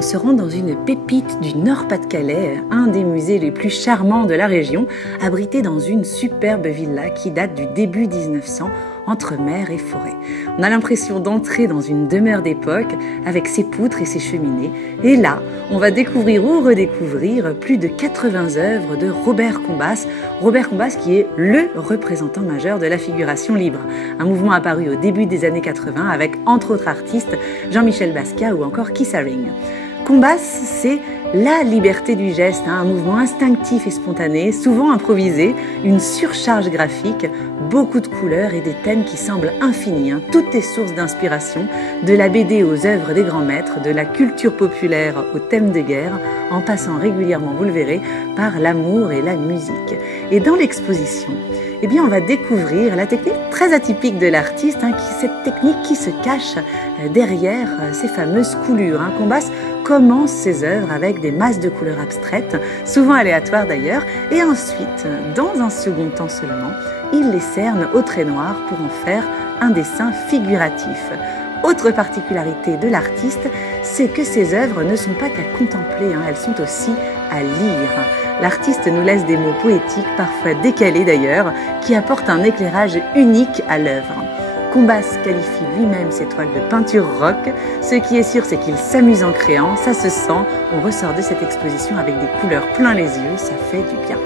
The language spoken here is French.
on se rend dans une pépite du Nord-Pas-de-Calais, un des musées les plus charmants de la région, abrité dans une superbe villa qui date du début 1900, entre mer et forêt. On a l'impression d'entrer dans une demeure d'époque avec ses poutres et ses cheminées. Et là, on va découvrir ou redécouvrir plus de 80 œuvres de Robert Combas. Robert Combas qui est le représentant majeur de la figuration libre. Un mouvement apparu au début des années 80 avec entre autres artistes Jean-Michel Basquiat ou encore Keith Haring. Combas, c'est la liberté du geste, un mouvement instinctif et spontané, souvent improvisé, une surcharge graphique, beaucoup de couleurs et des thèmes qui semblent infinis. Toutes les sources d'inspiration, de la BD aux œuvres des grands maîtres, de la culture populaire aux thèmes de guerre, en passant régulièrement, vous le verrez, par l'amour et la musique. Et dans l'exposition, eh bien, on va découvrir la technique très atypique de l'artiste, cette technique qui se cache derrière ces fameuses coulures. Combas commence ses œuvres avec des masses de couleurs abstraites, souvent aléatoires d'ailleurs, et ensuite, dans un second temps seulement, il les cerne au trait noir pour en faire un dessin figuratif. Autre particularité de l'artiste, c'est que ses œuvres ne sont pas qu'à contempler, elles sont aussi à lire. L'artiste nous laisse des mots poétiques, parfois décalés d'ailleurs, qui apportent un éclairage unique à l'œuvre. Combas qualifie lui-même ses toiles de peinture rock. Ce qui est sûr, c'est qu'il s'amuse en créant, ça se sent. On ressort de cette exposition avec des couleurs plein les yeux, ça fait du bien.